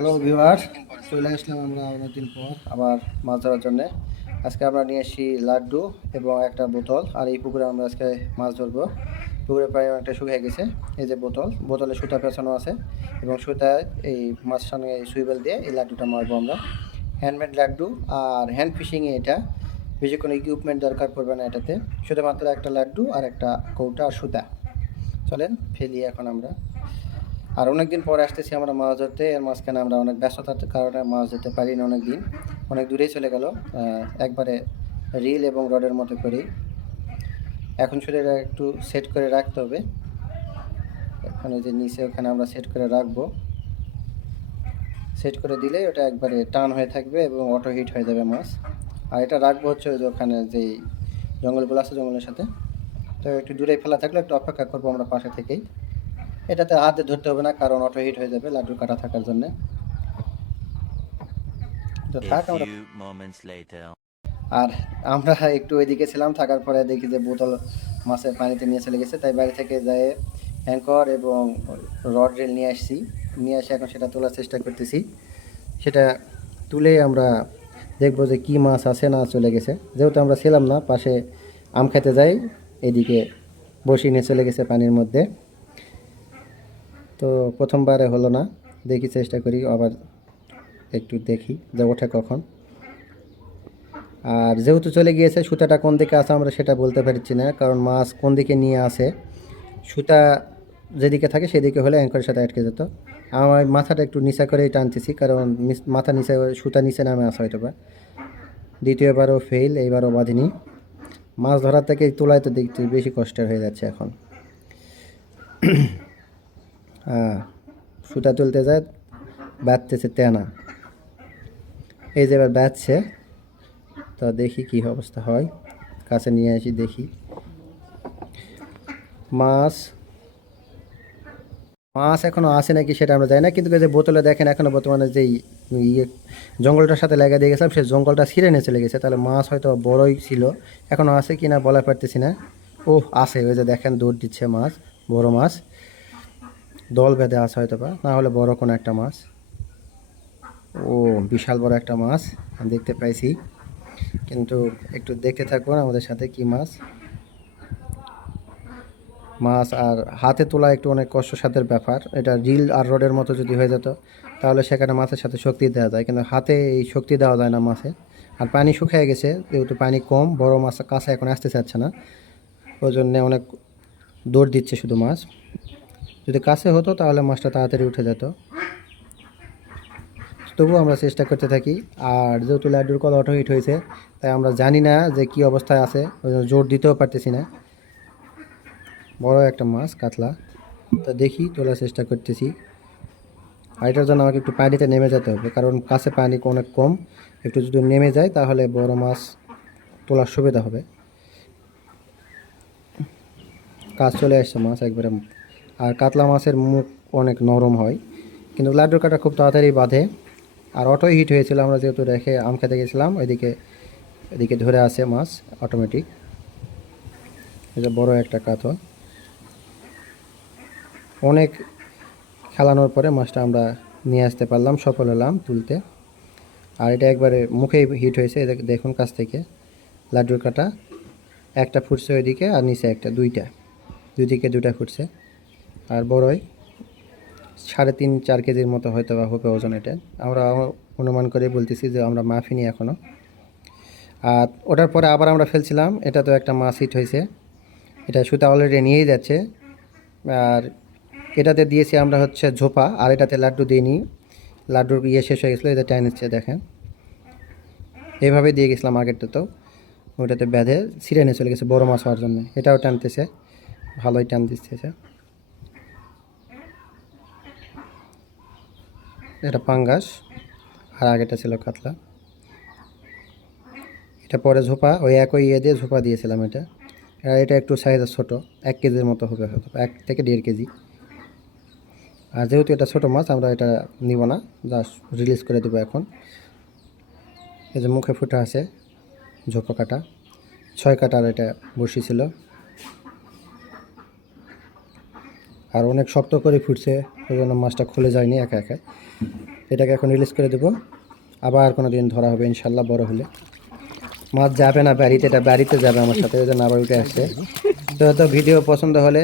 Hello viewer চলে আসলাম আমরা অনেকদিন পর আবার মাছ ধরার জন্য। আজকে আমরা নিয়ে এসেছি লাড্ডু এবং একটা বোতল। আর এই পুকুরে আমরা আজকে মাছ ধরবো। পুকুরে প্রায় অনেকটা শুকিয়ে গেছে। এই যে বোতল, বোতলে সুতা পেছানো আছে এবং সুতায় এই মাছ সঙ্গে সুইবেল দিয়ে এই লাড্ডুটা মারবো আমরা। হ্যান্ডমেড লাড্ডু আর হ্যান্ড ফিশিংয়ে এটা। বেশি কোনো ইকুইপমেন্ট দরকার পড়বে না এটাতে। শুধুমাত্র একটা লাড্ডু আর একটা কৌটা আর সুতা। চলেন, ফেলি এখন আমরা। আর অনেকদিন পরে আসতেছি আমরা মাছ ধরতে, এর মাঝখানে আমরা অনেক ব্যস্ততার কারণে মাছ ধরতে পারি না অনেক দিন অনেক দূরেই চলে গেল একবারে রিল এবং রডের মতো করেই। এখন শুধু এটা একটু সেট করে রাখতে হবে। ওখানে যে নিচে ওখানে আমরা সেট করে রাখব। সেট করে দিলেই ওটা একবারে টান হয়ে থাকবে এবং অটো হিট হয়ে যাবে মাছ। আর এটা রাখব হচ্ছে ওই যে ওখানে যেই জঙ্গলগুলো আছে জঙ্গলের সাথে। তো একটু দূরে ফেলা থাকলে একটু অপেক্ষা করব আমরা পাশে থেকেই। এটাতে হাতে ধরতে হবে না কারণ অটো হিট হয়ে যাবে লাড্ডু কাটা থাকার জন্য। তো থাক আমরা. আর আমরা একটু ওইদিকে ছিলাম থাকার পরে দেখি যে বোতল মাছের পানিতে নিয়ে চলে গেছে। তাই বাড়ি থেকে যায় অ্যাঙ্কর এবং রড রেল নিয়ে আসছি। নিয়ে এসে এখন সেটা তোলার চেষ্টা করতেছি। সেটা তুলে আমরা দেখব যে কী মাছ আছে না চলে গেছে। যেহেতু আমরা ছিলাম না পাশে আম খেতে যাই এদিকে বসি নিয়ে চলে গেছে পানির মধ্যে। তো প্রথমবারে হলো না, দেখি চেষ্টা করি, আবার একটু দেখি যে ওঠে কখন। আর যেহেতু চলে গিয়েছে, সুতাটা কোন দিকে আছে আমরা সেটা বলতে পারছি না, কারণ মাছ কোন দিকে নিয়ে আসে। সুতা যেদিকে থাকে সেদিকে হলে অ্যাঙ্করের সাথে আটকে যেত। আমার মাথাটা একটু নিচা করেই টানতেছি, কারণ মাথা নিচে, সুতা নিচে নামে আসা হয়তো বা দ্বিতীয়বারও ফেল এইবারও বাঁধিনি। মাছ ধরার থেকে তোলায় তো দেখতে বেশি কষ্টের হয়ে যাচ্ছে এখন। হ্যাঁ সুতা তুলতে যায়, বাঁধতেছে তেনা এই যে এবার বাঁধছে, তো দেখি কি অবস্থা হয়। কাছে নিয়ে আসি, দেখি। মাছ। মাছ এখনও আসে নাকি সেটা আমরা জানি না, কিন্তু যে বোতলে দেখেন, এখনও বর্তমানে যেই ইয়ে জঙ্গলটার সাথে লাগা দিয়ে গেছিলাম, সে জঙ্গলটা ছিঁড়ে নিয়ে চলে গেছে। তাহলে মাছ হয়তো বড়ই ছিল, এখনও আছে কি না বলা পারতেছি না। ও আছে, ওই যে দেখেন, দৌড় দিচ্ছে মাছ, বড় মাছ। দল বেঁধে আছে হয়তো বা, না হলে বড় কোনো একটা মাছ। ও, বিশাল বড় একটা মাছ, আমি দেখতে পাইছি। কিন্তু একটু দেখতে থাকবেন আমাদের সাথে কি মাছ। মাছ আর হাতে তোলা একটু অনেক কষ্টসাধ্যের ব্যাপার। এটা রিল আর রডের মতো যদি হয়ে যেত, তাহলে সেখানে মাছের সাথে শক্তি দেওয়া যায়। কিন্তু হাতে এই শক্তি দেওয়া যায় না মাছে। আর পানি শুকিয়ে গেছে, যেহেতু পানি কম, বড় মাছ কাছে এখন আসতে চাচ্ছে না। ওই জন্যে অনেক দৌড় দিচ্ছে শুধু মাছ। যদি কাছে হতো তাহলে মাছটা তাড়াতাড়ি উঠে যেত। তবুও আমরা চেষ্টা করতে থাকি। আর যেহেতু লাড্ডুর কল অটো হিট হয়েছে, তাই আমরা জানি না যে কি অবস্থায় আছে জোর দিতেও পারতেছি না। বড় একটা মাছ, কাতলা। তো দেখি, তোলার চেষ্টা করতেছি। আর এটার জন্য আমাকে একটু পানিতে নেমে যেতে হবে, কারণ কাছে পানি অনেক কম। একটু যদি নেমে যায়, তাহলে বড় মাছ তোলার সুবিধা হবে। কাজ চলে আসছে মাছ একবারে আর কাতলা মাছের মুখ অনেক নরম হয়। কিন্তু লাড্ডুর কাটা খুব তাড়াতাড়ি বাঁধে। আর অটোই হিট হয়েছিল, আমরা যেহেতু রেখে আম খেতে গেছিলাম, ওইদিকে, এদিকে ধরে আসে মাছ অটোমেটিক এটা বড় একটা কাতো অনেক খেলানোর পরে মাছটা আমরা নিয়ে আসতে পারলাম, সফল হলাম তুলতে। আর এটা একবারে মুখেই হিট হয়েছে দেখুন কাছ থেকে লাড্ডুর কাটা। একটা ফুটছে ওইদিকে আর নিচে একটা, দুইটা। দুই দিকে দুটা ফুটছে। আর বড়ই, সাড়ে তিন, চার কেজির মতো হয়তো বা হবে ওজন এটা। আমরা অনুমান করে বলতেছি যে আমরা মাফিনি এখনও আর ওটার পরে আবার আমরা ফেলছিলাম, এটা তো একটা মাছ হিট হয়েছে। এটা সুতা অলরেডি নিয়েই যাচ্ছে। আর এটাতে দিয়েছি আমরা হচ্ছে ঝোপা, আর এটাতে লাড্ডু দিইনি লাড্ডুর ইয়ে শেষ হয়ে গেছিল এটা টাইম নিচ্ছে দেখেন। এইভাবে দিয়ে গেছিলাম আগেরটা তো। ওইটাতে বেঁধে ছিঁড়ে নিয়ে চলে গেছে, বড় মাছ হওয়ার জন্য। এটাও টানতেছে, ভালোই টান দিচ্ছে এটা পাঙ্গাস, আর আগেটা ছিল কাতলা। এটা পরে ঝোপা, ওই একই ইয়ে দিয়ে ঝোপা দিয়েছিলাম এটা। আর এটা একটু সাইজের ছোট, এক কেজির মতো হবে হয়তো, এক থেকে দেড় কেজি। আর যেহেতু এটা ছোটো মাছ, আমরা এটা নিব না জাস্ট রিলিজ করে দেবো এখন। এই যে মুখে ফুটা আছে ঝোপা কাটা, ছয় কাটার এটা বসি ছিল। আর অনেক শক্ত করে ফুটছে, ওই জন্য মাছটা খুলে যায়নি একা একা এটাকে এখন রিলিজ করে দেবো। আবার কোনো দিন ধরা হবে, ইনশাল্লাহ বড় হলে। মাছ যাবে না বাড়িতে, এটা বাড়িতে যাবে আমার সাথে না বাড়িতে আসছে। তো ভিডিও পছন্দ হলে